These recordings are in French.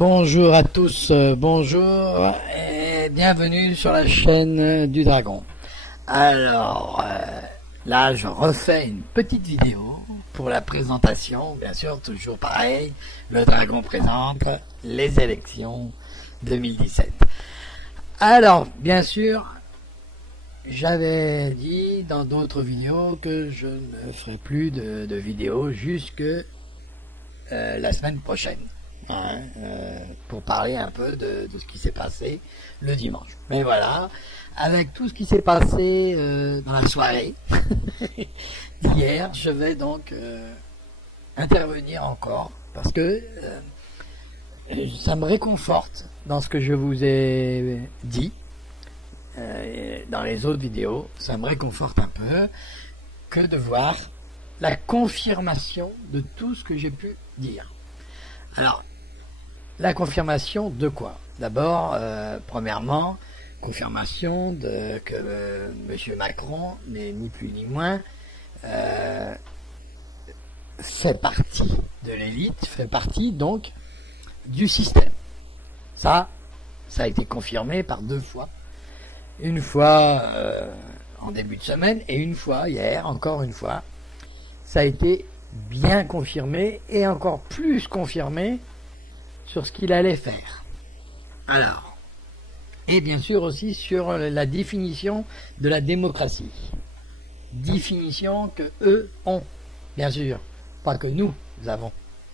Bonjour à tous, bonjour et bienvenue sur la chaîne du Dragon. Alors, là je refais une petite vidéo pour la présentation, bien sûr toujours pareil, le Dragon présente les élections 2017. Alors, bien sûr, j'avais dit dans d'autres vidéos que je ne ferai plus de vidéos jusque la semaine prochaine. Pour parler un peu de ce qui s'est passé le dimanche. Mais voilà, avec tout ce qui s'est passé dans la soirée d'hier, je vais donc intervenir encore parce que ça me réconforte dans ce que je vous ai dit dans les autres vidéos. Ça me réconforte un peu que de voir la confirmation de tout ce que j'ai pu dire. Alors, la confirmation de quoi? D'abord, premièrement, confirmation que M. Macron n'est ni plus ni moins fait partie de l'élite, fait partie donc du système. Ça a été confirmé par deux fois. Une fois en début de semaine et une fois hier, encore une fois. Ça a été bien confirmé et encore plus confirmé sur ce qu'il allait faire. Alors, et bien sûr aussi sur la définition de la démocratie. Définition que eux ont, bien sûr. Pas que nous avons,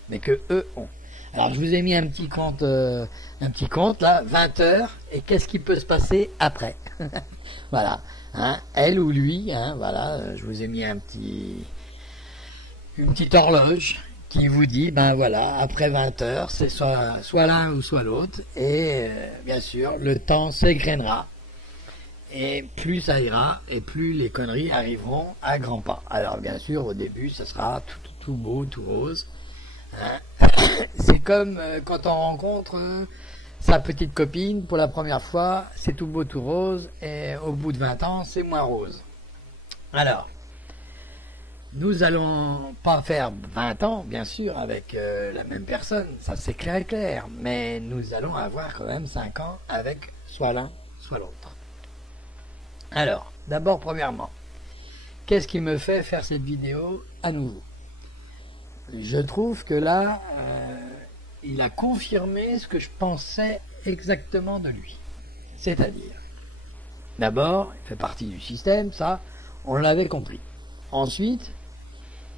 mais que eux ont. Alors je vous ai mis un petit compte là, 20 heures, et qu'est-ce qui peut se passer après? Voilà, hein, elle ou lui, hein, voilà, je vous ai mis une petite horloge qui vous dit, ben voilà, après 20 heures, c'est soit l'un ou soit l'autre, et bien sûr, le temps s'égrènera, et plus ça ira, et plus les conneries arriveront à grands pas. Alors bien sûr, au début, ça sera tout beau, tout rose. Hein. C'est comme quand on rencontre sa petite copine pour la première fois, c'est tout beau, tout rose, et au bout de 20 ans, c'est moins rose. Alors, nous allons pas faire 20 ans, bien sûr, avec la même personne, ça c'est clair et clair, mais nous allons avoir quand même 5 ans avec soit l'un, soit l'autre. Alors, d'abord, premièrement, qu'est-ce qui me fait faire cette vidéo à nouveau? Je trouve que là, il a confirmé ce que je pensais exactement de lui. C'est-à-dire, d'abord, il fait partie du système, ça, on l'avait compris. Ensuite,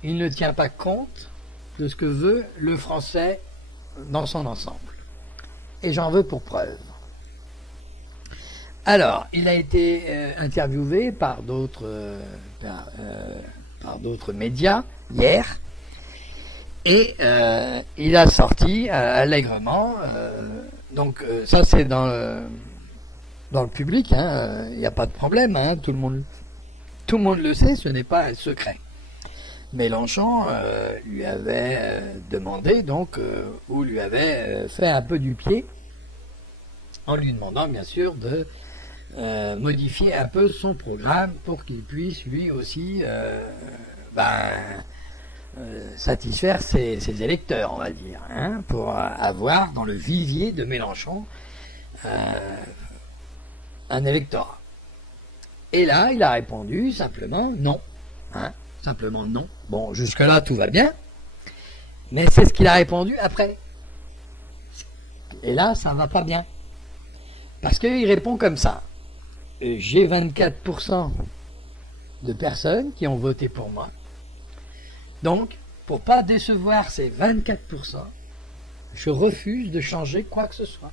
il ne tient pas compte de ce que veut le français dans son ensemble. Et j'en veux pour preuve. Alors, il a été interviewé par d'autres médias hier, et il a sorti allègrement, donc ça c'est dans le public, il n'y a pas de problème, hein, tout le monde le sait, ce n'est pas un secret. Mélenchon lui avait demandé donc, ou lui avait fait un peu du pied, en lui demandant bien sûr de modifier un peu son programme pour qu'il puisse lui aussi satisfaire ses électeurs, on va dire, hein, pour avoir dans le vivier de Mélenchon un électorat. Et là, il a répondu simplement non. Hein, simplement non. Bon, jusque-là, tout va bien. Mais c'est ce qu'il a répondu après. Et là, ça ne va pas bien. Parce qu'il répond comme ça. J'ai 24% de personnes qui ont voté pour moi. Donc, pour pas décevoir ces 24%, je refuse de changer quoi que ce soit.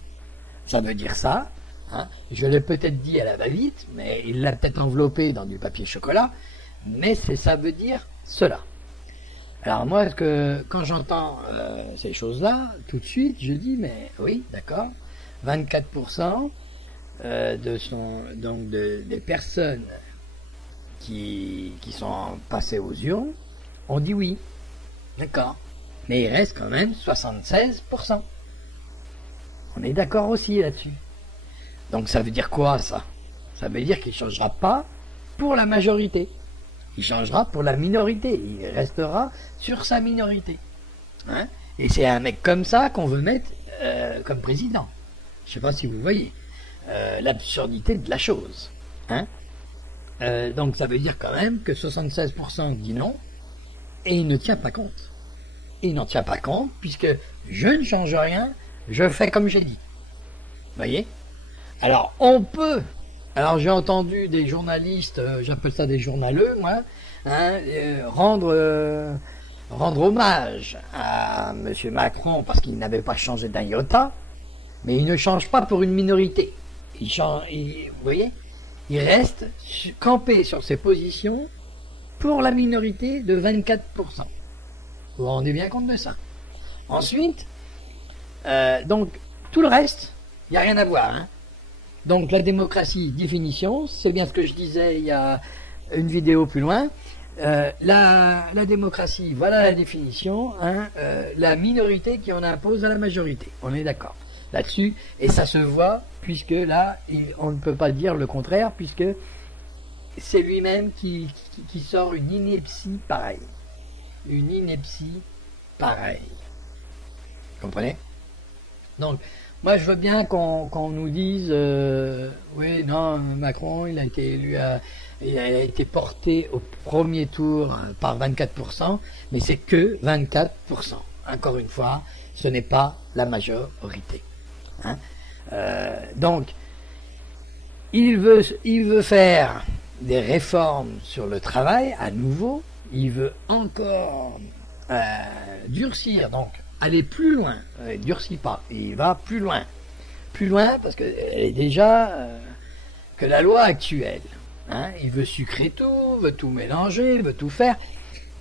Ça veut dire ça. Hein, je l'ai peut-être dit à la va-vite, mais il l'a peut-être enveloppé dans du papier chocolat. Mais ça veut dire cela. Alors moi, quand j'entends ces choses-là, tout de suite, je dis, mais oui, d'accord, 24% des personnes qui sont passées aux urnes ont dit oui, d'accord. Mais il reste quand même 76%. On est d'accord aussi là-dessus. Donc ça veut dire quoi, ça? Ça veut dire qu'il ne changera pas pour la majorité. Il changera pour la minorité. Il restera sur sa minorité. Hein? Et c'est un mec comme ça qu'on veut mettre comme président. Je ne sais pas si vous voyez l'absurdité de la chose. Hein. Donc ça veut dire quand même que 76% dit non, et il ne tient pas compte. Il n'en tient pas compte, puisque je ne change rien, je fais comme j'ai dit. Vous voyez? Alors, on peut... Alors, j'ai entendu des journalistes, j'appelle ça des journaleux, moi, hein, rendre hommage à M. Macron parce qu'il n'avait pas changé d'un iota, mais il ne change pas pour une minorité. Vous voyez? Il reste campé sur ses positions pour la minorité de 24%. Vous vous rendez bien compte de ça? Ensuite, donc, tout le reste, il n'y a rien à voir. Hein. Donc, la démocratie, définition, c'est bien ce que je disais il y a une vidéo plus loin. La démocratie, voilà la définition, hein, la minorité qui en impose à la majorité. On est d'accord là-dessus. Et ça se voit, puisque là, on ne peut pas dire le contraire, puisque c'est lui-même qui sort une ineptie pareille. Une ineptie pareille. Comprenez? Donc, moi je veux bien qu'on nous dise oui, non, Macron, il a été élu il a été porté au premier tour par 24%, mais c'est que 24%. Encore une fois, ce n'est pas la majorité. Hein? Donc, il veut faire des réformes sur le travail à nouveau. Il veut encore durcir, donc aller plus loin. Il durcit pas, il va plus loin. Plus loin parce qu'elle est déjà que la loi actuelle. Hein, il veut sucrer tout, veut tout mélanger, veut tout faire,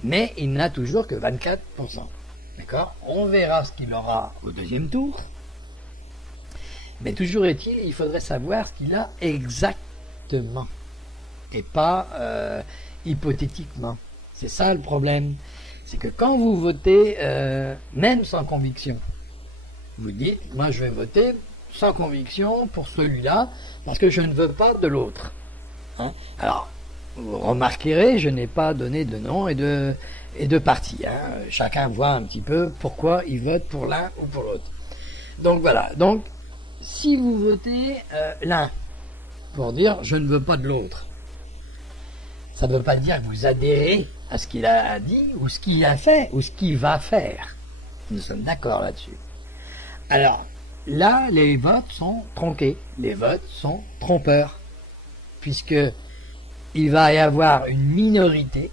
mais il n'a toujours que 24%. D'accord? On verra ce qu'il aura au deuxième tour. Mais toujours est-il, il faudrait savoir ce qu'il a exactement. Et pas hypothétiquement. C'est ça le problème. C'est que quand vous votez, même sans conviction, vous dites, moi je vais voter sans conviction pour celui-là, parce que je ne veux pas de l'autre. Hein? Alors, vous remarquerez, je n'ai pas donné de nom et de parti. Hein? Chacun voit un petit peu pourquoi il vote pour l'un ou pour l'autre. Donc voilà. Donc, si vous votez l'un pour dire je ne veux pas de l'autre, ça ne veut pas dire que vous adhérez à ce qu'il a dit, ou ce qu'il a fait, ou ce qu'il va faire. Nous sommes d'accord là-dessus. Alors, là, les votes sont tronqués. Les votes sont trompeurs. Puisque il va y avoir une minorité,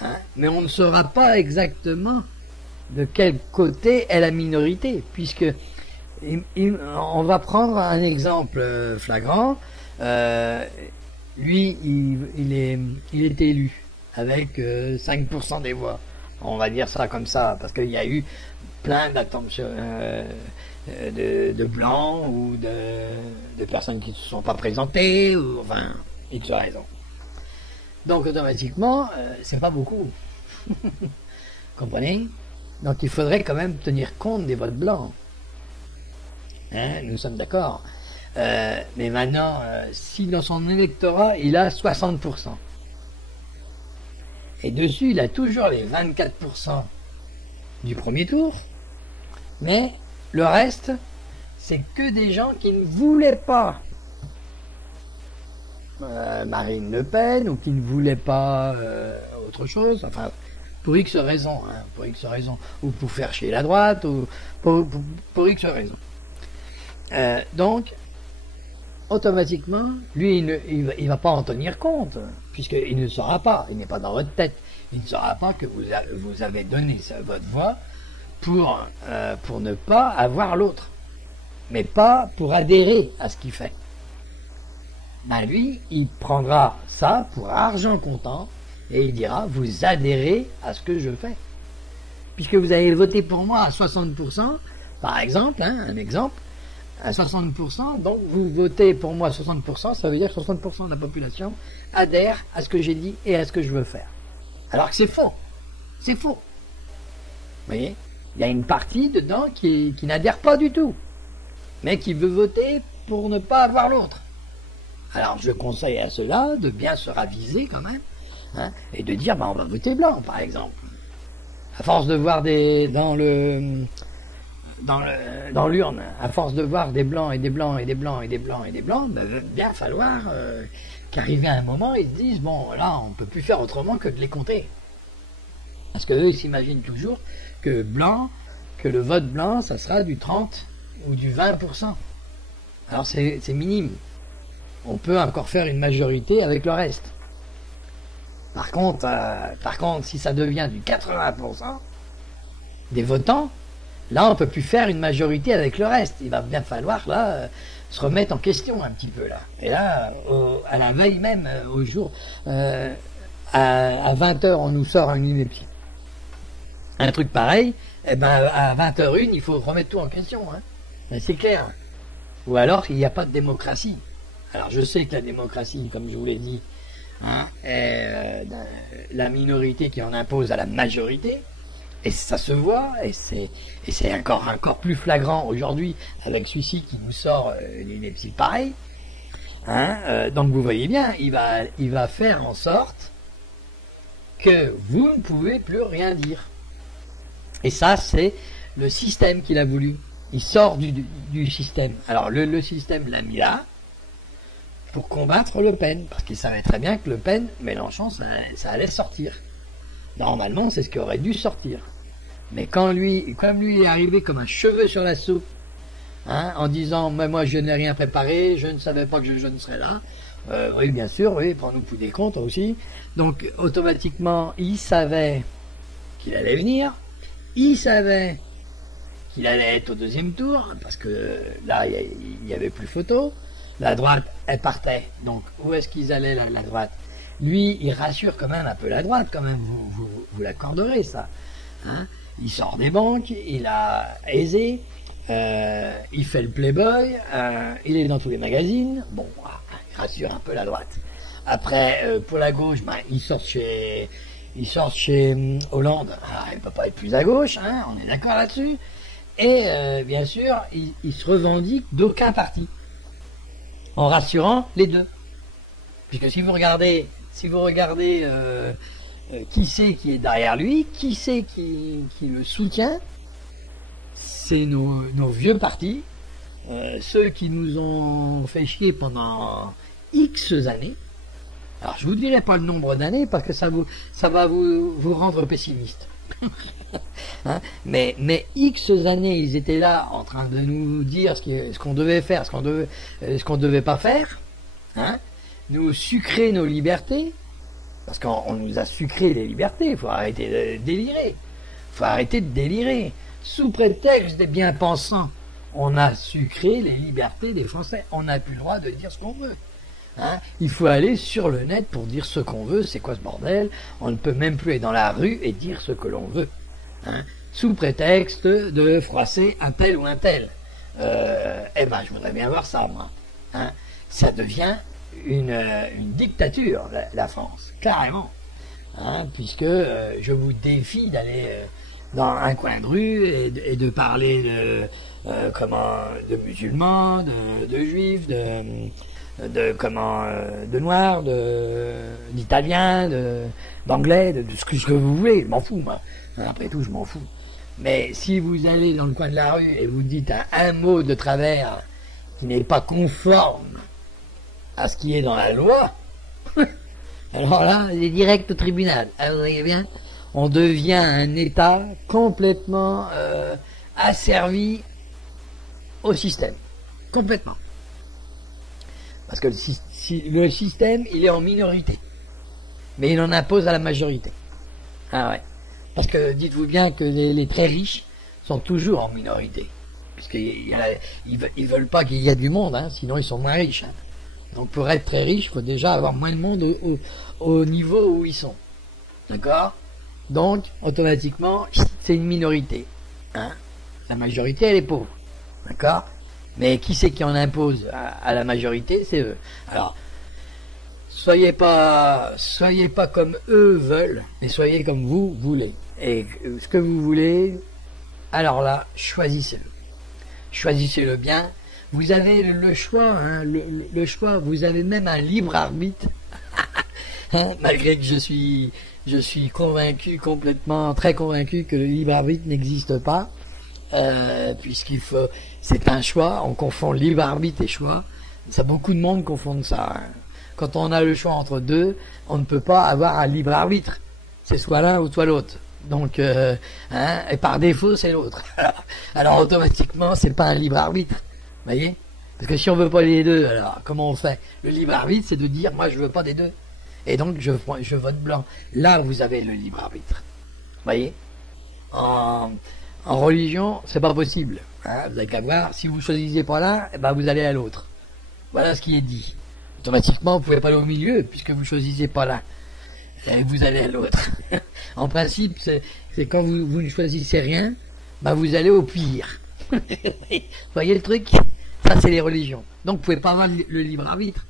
hein, mais on ne saura pas exactement de quel côté est la minorité, puisque on va prendre un exemple flagrant. Lui, il est élu avec 5% des voix. On va dire ça comme ça, parce qu'il y a eu plein d'attention de blancs ou de personnes qui ne se sont pas présentées, ou enfin, X raisons. Donc automatiquement, c'est pas beaucoup. Comprenez? Donc il faudrait quand même tenir compte des votes blancs. Hein, nous sommes d'accord. Mais maintenant, si dans son électorat, il a 60%, et dessus, il a toujours les 24% du premier tour, mais le reste, c'est que des gens qui ne voulaient pas Marine Le Pen, ou qui ne voulaient pas autre chose, enfin, pour X raisons, hein, pour X raisons, ou pour faire chier la droite, ou pour X raisons. Donc, automatiquement, lui, il va pas en tenir compte, puisqu'il ne saura pas, il n'est pas dans votre tête, il ne saura pas que vous avez donné votre voix pour ne pas avoir l'autre, mais pas pour adhérer à ce qu'il fait. Ben lui, il prendra ça pour argent comptant, et il dira, vous adhérez à ce que je fais. Puisque vous avez voté pour moi à 60%, par exemple, hein, un exemple, à 60%, donc vous votez pour moi à 60%, ça veut dire que 60% de la population adhère à ce que j'ai dit et à ce que je veux faire. Alors que c'est faux. C'est faux. Vous voyez? Il y a une partie dedans qui n'adhère pas du tout, mais qui veut voter pour ne pas avoir l'autre. Alors je conseille à ceux-là de bien se raviser quand même, hein, et de dire, ben, on va voter blanc, par exemple. À force de voir dans l'urne, à force de voir des blancs et des blancs et des blancs et des blancs et des blancs, ben, il va bien falloir qu'arrivé à un moment, ils se disent, bon, là, on peut plus faire autrement que de les compter. Parce qu'eux, ils s'imaginent toujours que le vote blanc, ça sera du 30 ou du 20%. Alors c'est minime. On peut encore faire une majorité avec le reste. Par contre, si ça devient du 80% des votants, là, on peut plus faire une majorité avec le reste. Il va bien falloir, là, se remettre en question un petit peu, là. Et là, à la veille même, au jour, à 20h, on nous sort un truc pareil, eh ben, à 20h01, il faut remettre tout en question, hein. Ben, c'est clair. Ou alors, il n'y a pas de démocratie. Alors, je sais que la démocratie, comme je vous l'ai dit, hein, est la minorité qui en impose à la majorité, et ça se voit, et c'est encore plus flagrant aujourd'hui avec celui-ci qui nous sort l'ineptie pareil. Hein, donc vous voyez bien, il va faire en sorte que vous ne pouvez plus rien dire. Et ça, c'est le système qu'il a voulu. Il sort du système. Alors le système l'a mis là pour combattre Le Pen, parce qu'il savait très bien que Le Pen, Mélenchon, ça allait sortir. Normalement, c'est ce qui aurait dû sortir. Mais comme lui est arrivé comme un cheveu sur la soupe, hein, en disant mais moi je n'ai rien préparé, je ne savais pas que je ne serais là. Oui, bien sûr, oui, prends-nous pour des comptes aussi. Donc automatiquement, il savait qu'il allait venir, il savait qu'il allait être au deuxième tour, parce que là, il n'y avait plus photo. La droite, elle partait. Donc où est-ce qu'ils allaient, la droite? Lui, il rassure quand même un peu la droite, quand même, vous l'accorderez, ça. Hein, il sort des banques, il a aisé, il fait le playboy, il est dans tous les magazines. Bon, il rassure un peu la droite. Après, pour la gauche, ben, il sort chez Hollande. Il ne peut pas être plus à gauche, hein, on est d'accord là-dessus. Et bien sûr, il se revendique d'aucun parti, en rassurant les deux. Puisque si vous regardez qui c'est qui est derrière lui, qui c'est qui le soutient, c'est nos vieux partis, ceux qui nous ont fait chier pendant X années. Alors je vous dirai pas le nombre d'années parce que ça va vous rendre pessimiste. Hein, mais X années ils étaient là en train de nous dire ce qu'on devait faire, ce qu'on devait pas faire, hein, nous sucrer nos libertés. Parce qu'on nous a sucré les libertés, il faut arrêter de délirer. Sous prétexte des bien-pensants, on a sucré les libertés des Français. On n'a plus le droit de dire ce qu'on veut. Hein, il faut aller sur le net pour dire ce qu'on veut. C'est quoi ce bordel? On ne peut même plus être dans la rue et dire ce que l'on veut. Hein, sous prétexte de froisser un tel ou un tel. Eh ben, je voudrais bien voir ça, moi. Hein, ça devient une dictature, la France, carrément, hein, puisque je vous défie d'aller dans un coin de rue et de parler de musulmans, de juifs, de noirs, d'italiens, d'anglais, de ce que vous voulez, je m'en fous, moi. Après tout, je m'en fous. Mais si vous allez dans le coin de la rue et vous dites un mot de travers qui n'est pas conforme à ce qui est dans la loi, alors là, il est direct au tribunal. Alors, vous voyez bien, on devient un État complètement asservi au système. Complètement. Parce que le système, il est en minorité. Mais il en impose à la majorité. Ah ouais. Parce que dites-vous bien que les très riches sont toujours en minorité. Puisqu'ils veulent pas qu'il y ait du monde, hein, sinon ils sont moins riches. Hein. Donc pour être très riche, il faut déjà avoir moins de monde au niveau où ils sont. D'accord? Donc, automatiquement, c'est une minorité. Hein? La majorité, elle est pauvre. D'accord? Mais qui c'est qui en impose à la majorité? C'est eux. Alors, soyez pas comme eux veulent, mais soyez comme vous voulez. Et ce que vous voulez, alors là, choisissez-le. Choisissez-le bien. Vous avez le choix, hein, le choix, vous avez même un libre arbitre, hein, malgré que je suis convaincu complètement, très convaincu que le libre arbitre n'existe pas. puisqu'il faut, c'est un choix, on confond libre arbitre et choix. Ça, beaucoup de monde confondent ça. Hein. Quand on a le choix entre deux, on ne peut pas avoir un libre arbitre. C'est soit l'un ou soit l'autre. Donc, et par défaut, c'est l'autre. Alors, automatiquement, c'est pas un libre arbitre. Vous voyez? Parce que si on veut pas les deux, alors comment on fait? Le libre arbitre, c'est de dire, moi, je veux pas des deux. Et donc, je vote blanc. Là, vous avez le libre arbitre. Vous voyez? En religion, c'est pas possible. Hein, vous avez qu'à voir, si vous choisissez pas l'un, eh ben, vous allez à l'autre. Voilà ce qui est dit. Automatiquement, vous pouvez pas aller au milieu, puisque vous choisissez pas l'un. Et vous allez à l'autre. En principe, c'est quand vous ne choisissez rien, bah vous allez au pire. Vous voyez le truc? Ça, c'est les religions. Donc, vous pouvez pas avoir le libre arbitre.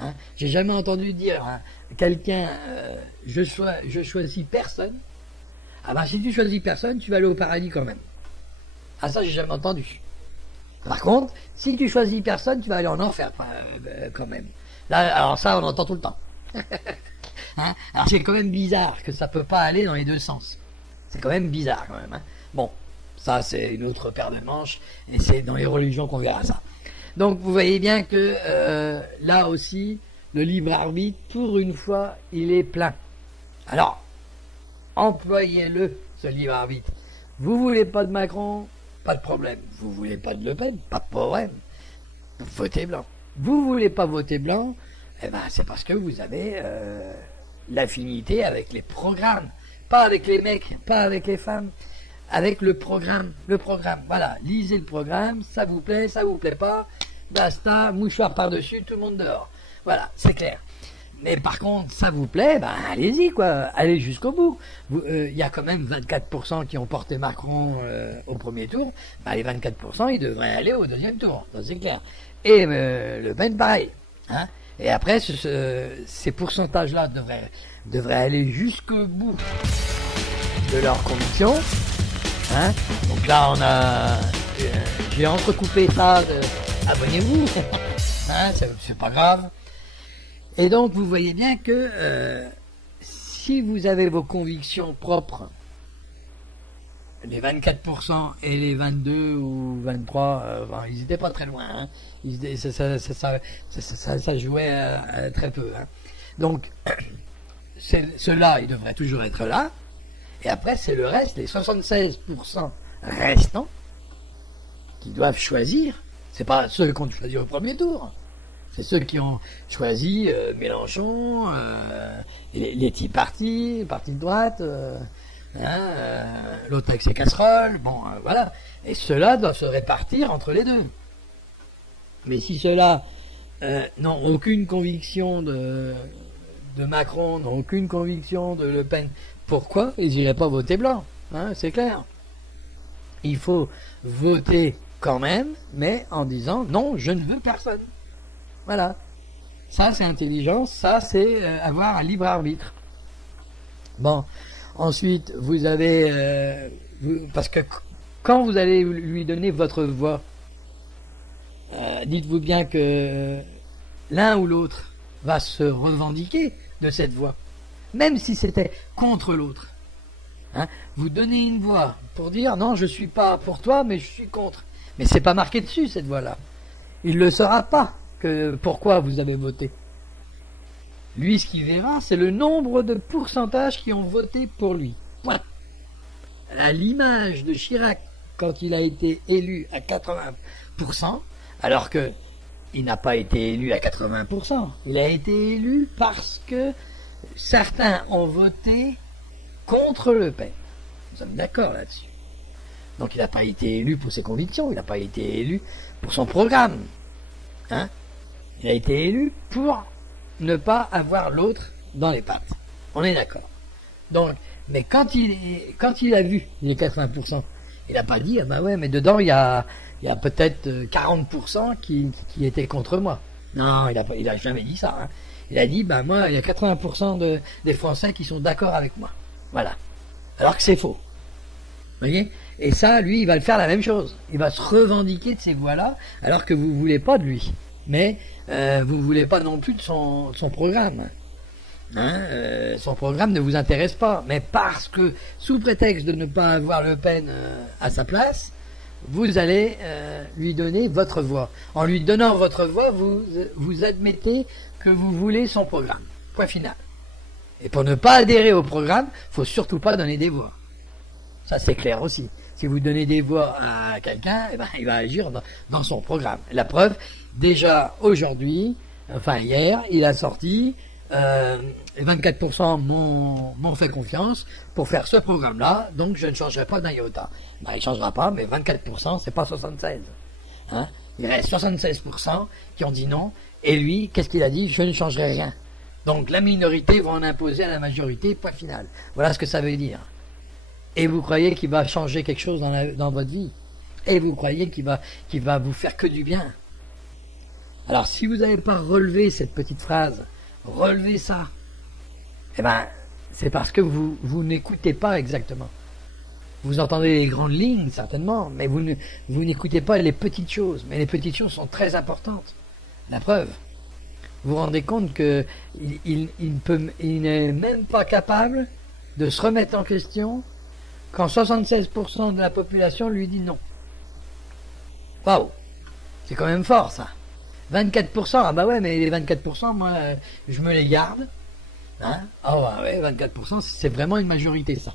Hein, j'ai jamais entendu dire hein, quelqu'un, je choisis personne. Ah ben, si tu choisis personne, tu vas aller au paradis quand même. Ah ça, j'ai jamais entendu. Par contre, si tu choisis personne, tu vas aller en enfer quand même. Là, alors ça, on entend tout le temps. Hein, alors c'est quand même bizarre que ça peut pas aller dans les deux sens. C'est quand même bizarre quand même. Hein. Bon, ça c'est une autre paire de manches et c'est dans les religions qu'on verra ça. Donc vous voyez bien que là aussi, le libre arbitre, pour une fois, il est plein. Alors, employez-le, ce libre arbitre. Vous voulez pas de Macron, pas de problème. Vous voulez pas de Le Pen, pas de problème. Votez blanc. Vous voulez pas voter blanc, eh ben c'est parce que vous avez l'affinité avec les programmes, pas avec les mecs, pas avec les femmes, avec le programme. Le programme, voilà, lisez le programme, ça vous plaît pas, basta, mouchoir par-dessus, tout le monde dehors. Voilà, c'est clair. Mais par contre, ça vous plaît, ben allez-y quoi, allez jusqu'au bout. Il y a quand même 24% qui ont porté Macron au premier tour, ben les 24% ils devraient aller au deuxième tour, ça c'est clair. Et Le Pen pareil, hein. Et après, ces pourcentages-là devraient aller jusqu'au bout de leurs convictions. Hein. Donc là, j'ai entrecoupé ça. Abonnez-vous. Hein, c'est pas grave. Et donc, vous voyez bien que si vous avez vos convictions propres, les 24% et les 22 ou 23, ils n'étaient pas très loin. Hein. Ça jouait très peu. Hein. Donc, ceux-là, ils devraient toujours être là. Et après, c'est le reste, les 76% restants, qui doivent choisir. C'est pas ceux qui ont choisi au premier tour. C'est ceux qui ont choisi Mélenchon, les petits partis, le parti de droite... l'autre avec ses casseroles, bon, voilà. Et ceux-là doivent se répartir entre les deux. Mais si ceux-là n'ont aucune conviction de Macron, n'ont aucune conviction de Le Pen, pourquoi ils n'iraient pas voter blanc? Hein, c'est clair. Il faut voter quand même, mais en disant non, je ne veux personne. Voilà. Ça, c'est intelligence, ça, c'est avoir un libre arbitre. Bon. Ensuite, vous avez... parce que quand vous allez lui donner votre voix, dites-vous bien que l'un ou l'autre va se revendiquer de cette voix, même si c'était contre l'autre. Hein, vous donnez une voix pour dire non, je suis pas pour toi, mais je suis contre. Mais c'est pas marqué dessus cette voix-là. Il ne saura pas pourquoi vous avez voté. Lui, ce qu'il verra, c'est le nombre de pourcentages qui ont voté pour lui. Point. À l'image de Chirac, quand il a été élu à 80%, alors que il n'a pas été élu à 80%. Il a été élu parce que certains ont voté contre Le Pen. Nous sommes d'accord là-dessus. Donc il n'a pas été élu pour ses convictions, il n'a pas été élu pour son programme. Hein? Il a été élu pour ne pas avoir l'autre dans les pattes. On est d'accord. Donc, mais quand il a vu les 80%, il n'a pas dit, ah bah ouais, mais dedans il y a peut-être 40% qui étaient contre moi. Non, il a jamais dit ça. Hein. Il a dit, bah moi, il y a 80% des Français qui sont d'accord avec moi. Voilà. Alors que c'est faux. Vous voyez? Et ça, lui, il va le faire la même chose. Il va se revendiquer de ces voix-là, alors que vous voulez pas de lui. Mais vous voulez pas non plus de son programme. Hein, son programme ne vous intéresse pas. Mais parce que, sous prétexte de ne pas avoir Le Pen à sa place, vous allez lui donner votre voix. En lui donnant votre voix, vous admettez que vous voulez son programme. Point final. Et pour ne pas adhérer au programme, il faut surtout pas donner des voix. Ça, c'est clair aussi. Si vous donnez des voix à quelqu'un, eh ben, il va agir dans son programme. La preuve, déjà aujourd'hui, enfin hier, il a sorti 24% m'ont fait confiance pour faire ce programme-là, donc je ne changerai pas d'un iota. Ben, il ne changera pas, mais 24%, c'est pas 76. Hein, il reste 76% qui ont dit non, et lui, qu'est-ce qu'il a dit? Je ne changerai rien. Donc la minorité va en imposer à la majorité, point final. Voilà ce que ça veut dire. Et vous croyez qu'il va changer quelque chose dans votre vie? Et vous croyez qu'il va vous faire que du bien? Alors si vous n'avez pas relevé cette petite phrase, relevez ça, eh ben, c'est parce que vous n'écoutez pas exactement. Vous entendez les grandes lignes, certainement, mais vous n'écoutez pas les petites choses. Mais les petites choses sont très importantes. La preuve. Vous vous rendez compte qu'il n'est même pas capable de se remettre en question quand 76% de la population lui dit non. Waouh! C'est quand même fort, ça. 24%, ah bah ouais, mais les 24%, moi, je me les garde. Hein? Ah ouais, 24%, c'est vraiment une majorité, ça.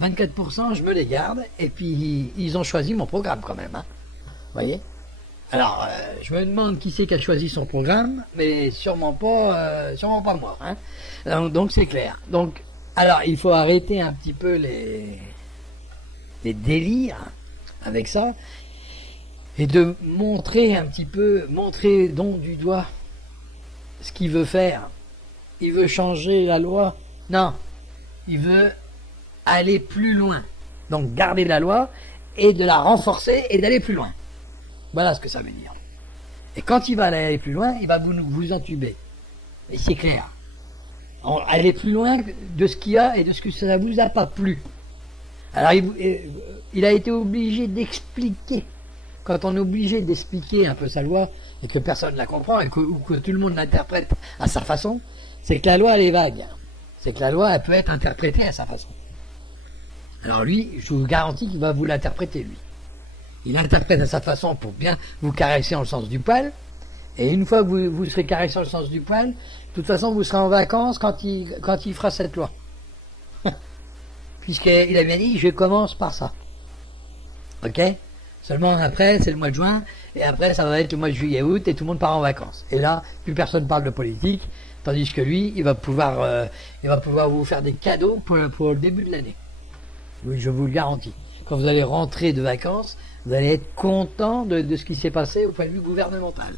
24%, je me les garde, et puis ils ont choisi mon programme quand même. Hein? Vous voyez? Alors, je me demande qui c'est qui a choisi son programme, mais sûrement pas moi. Hein? Donc c'est clair. Donc, alors, il faut arrêter un petit peu les délires avec ça, et de montrer un petit peu, montrer donc du doigt ce qu'il veut faire. Il veut changer la loi. Non, il veut aller plus loin. Donc garder la loi et de la renforcer et d'aller plus loin. Voilà ce que ça veut dire. Et quand il va aller plus loin, il va vous entuber. Et c'est clair. Aller plus loin de ce qu'il y a et de ce que ça ne vous a pas plu. Alors il a été obligé d'expliquer. Quand on est obligé d'expliquer un peu sa loi et que personne ne la comprend ou que tout le monde l'interprète à sa façon, c'est que la loi elle est vague. C'est que la loi elle peut être interprétée à sa façon. Alors lui, je vous garantis qu'il va vous l'interpréter lui. Il interprète à sa façon pour bien vous caresser dans le sens du poil. Et une fois que vous serez caressé dans le sens du poil, de toute façon vous serez en vacances quand il fera cette loi. Puisqu'il a bien dit, je commence par ça. Ok? Seulement après, c'est le mois de juin, et après ça va être le mois de juillet-août, et tout le monde part en vacances. Et là, plus personne parle de politique, tandis que lui, il va pouvoir vous faire des cadeaux pour le début de l'année. Oui, je vous le garantis. Quand vous allez rentrer de vacances, vous allez être content de ce qui s'est passé au point de vue gouvernemental.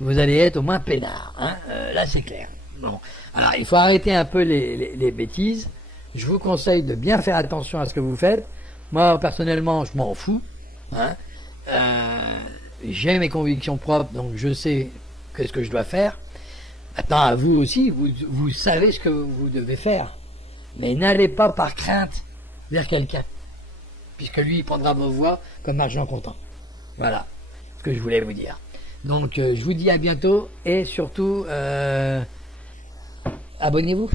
Vous allez être au moins peinard. Hein, là, c'est clair. Bon. Alors, il faut arrêter un peu les bêtises. Je vous conseille de bien faire attention à ce que vous faites. Moi, personnellement, je m'en fous. Hein, j'ai mes convictions propres, donc je sais ce que je dois faire. Maintenant, à vous aussi, vous savez ce que vous devez faire. Mais n'allez pas par crainte vers quelqu'un. Puisque lui, il prendra vos voix comme argent comptant. Voilà ce que je voulais vous dire. Donc, je vous dis à bientôt et surtout, abonnez-vous.